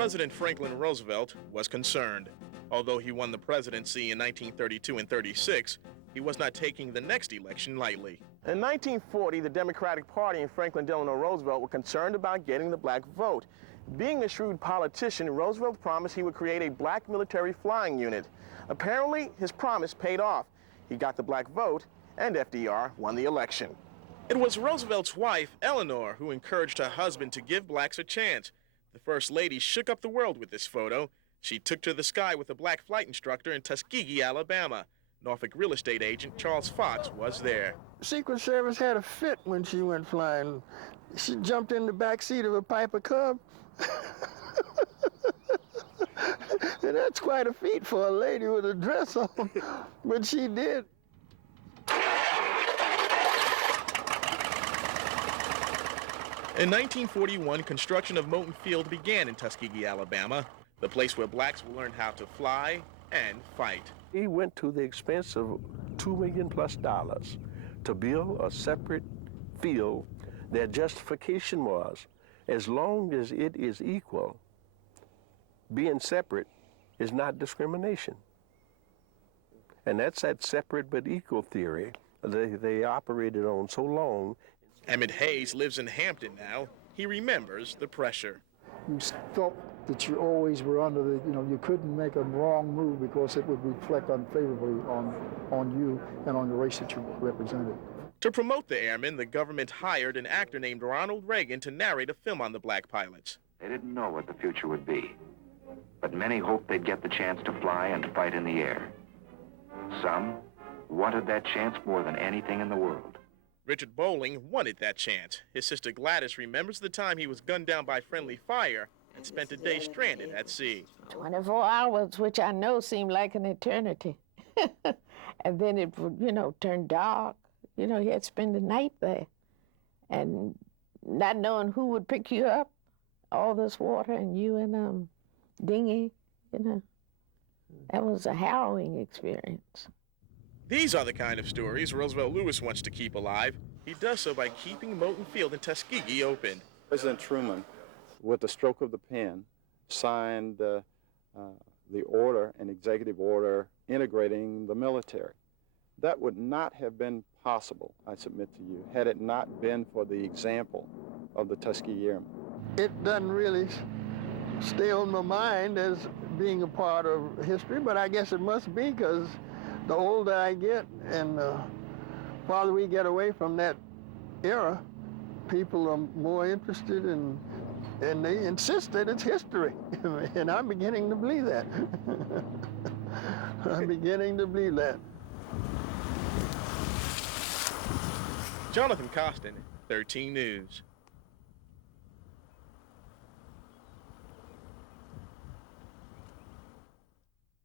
President Franklin Roosevelt was concerned. Although he won the presidency in 1932 and 36, he was not taking the next election lightly. In 1940, the Democratic Party and Franklin Delano Roosevelt were concerned about getting the black vote. Being a shrewd politician, Roosevelt promised he would create a black military flying unit. Apparently, his promise paid off. He got the black vote, and FDR won the election. It was Roosevelt's wife, Eleanor, who encouraged her husband to give blacks a chance. The First Lady shook up the world with this photo. She took to the sky with a black flight instructor in Tuskegee, Alabama. Norfolk real estate agent Charles Fox was there. Secret Service had a fit when she went flying. She jumped in the back seat of a Piper Cub. And that's quite a feat for a lady with a dress on, but she did. In 1941, construction of Moton Field began in Tuskegee, Alabama, the place where blacks will learn how to fly and fight. He went to the expense of $2 million+ to build a separate field. Their justification was, as long as it is equal, being separate is not discrimination. And that's that separate but equal theory they operated on so long. Emmett Hayes lives in Hampton now. He remembers the pressure. You felt that you always were under the, you couldn't make a wrong move because it would reflect unfavorably on you and on the race that you represented. To promote the airmen, the government hired an actor named Ronald Reagan to narrate a film on the black pilots. They didn't know what the future would be, but many hoped they'd get the chance to fly and fight in the air. Some wanted that chance more than anything in the world. Richard Bowling wanted that chance. His sister Gladys remembers the time he was gunned down by friendly fire and spent a day stranded at sea. 24 hours, which I know seemed like an eternity. And then it would, turn dark. He had to spend the night there. And not knowing who would pick you up, all this water, and you in dinghy, That was a harrowing experience. These are the kind of stories Roosevelt Lewis wants to keep alive. He does so by keeping Moton Field in Tuskegee open. President Truman, with the stroke of the pen, signed the order, an executive order, integrating the military. That would not have been possible, I submit to you, had it not been for the example of the Tuskegee Airmen. It doesn't really stay on my mind as being a part of history, but I guess it must be, because the older I get and the farther we get away from that era, people are more interested and they insist that it's history. And I'm beginning to believe that. I'm beginning to believe that. Jonathan Costin, 13 News.